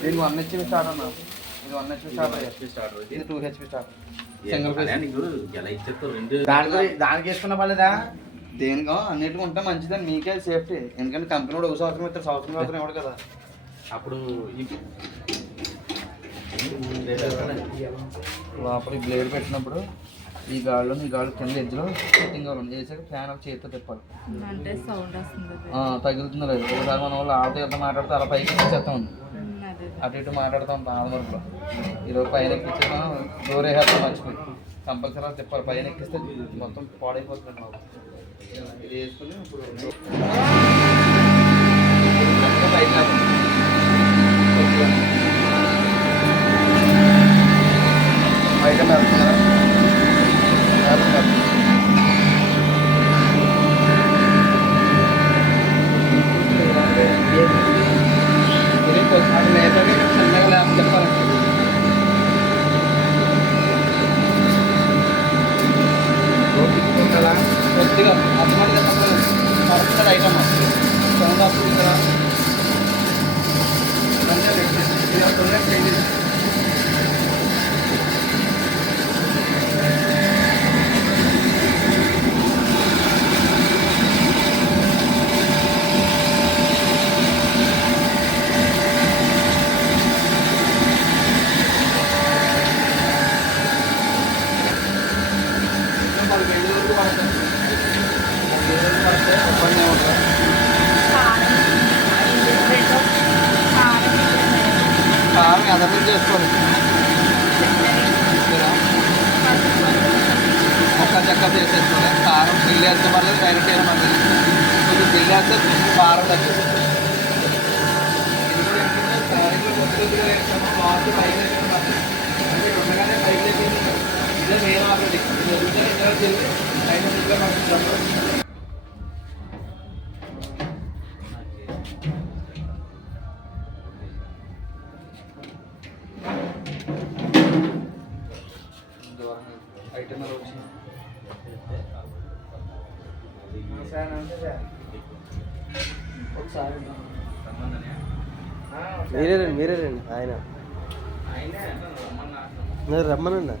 దీనికి 1 HP start అన్నా. ఇది 1 HP స్టార్ట్, ఇది 2 HP స్టార్ట్. సింగిల్ దానికి వేసుకున్న పర్లేదా? దేనికో అన్నిటికీ ఉంటే మంచిదని మీకే సేఫ్టీ. ఎందుకంటే కంపెనీ కూడా ఒక సంవత్సరం ఇస్తారు, సంవత్సరం మాత్రం ఇవ్వడు కదా. అప్పుడు లోపల బ్లేడ్ పెట్టినప్పుడు ఈ గాల్లో కింద ఎడ్జ్లో సెట్టింగ్ అవ్వాలి. వేసాక ఫ్యాన్ ఆఫ్ చేతితో తిప్పాలి. తగులుతుందో లేదు. ఒకసారి మన వాళ్ళు ఆటో ఎంత మాట్లాడితే అలా పైకి ఎక్కిచ్చేస్తాం ఉంది. అటు ఇటు మాట్లాడుతాం ఆడవరకులో. ఈరోజు పైన ఎక్కించేస్తాం, డోర్ వేసేస్తాం మర్చిపోయి. కంపల్సరీ తిప్పాలి. పైన ఎక్కిస్తే మొత్తం పాడైపోతుంది. మాకు ఇది వేసుకుని ఇప్పుడు బయట బయట పెడుతున్నారా? చిన్నగా లేక చెప్పాలంటే కొద్దిగా అర్థమని కరెక్ట్ ఐటమ్ సౌండ్ వస్తుంది కదా. కారం ఎదర్లు చేసుకోండి. ఒక్క చెక్క చేసేసుకోండి. కారం గిల్లి వేస్తే పర్లేదు, డైరెక్ట్ అయినా పర్లేదు. కొంచెం గిల్లి వేస్తే కారం తగ్గింది. ఇది కూడా ఏంటంటే శారీలో కొద్దిగా వేస్తాము. లాస్ట్ పైకి వేసిన పర్లేదు. ఉండగానే పైకి వేసేది ఇదే మెయిన్ ఆపరేటింగ్. ఇది వదిలితే ఇంట్లో తెలిసి పైన ఇంట్లో పడుతుంది. మీరే రండి ఆయన రమ్మనండి.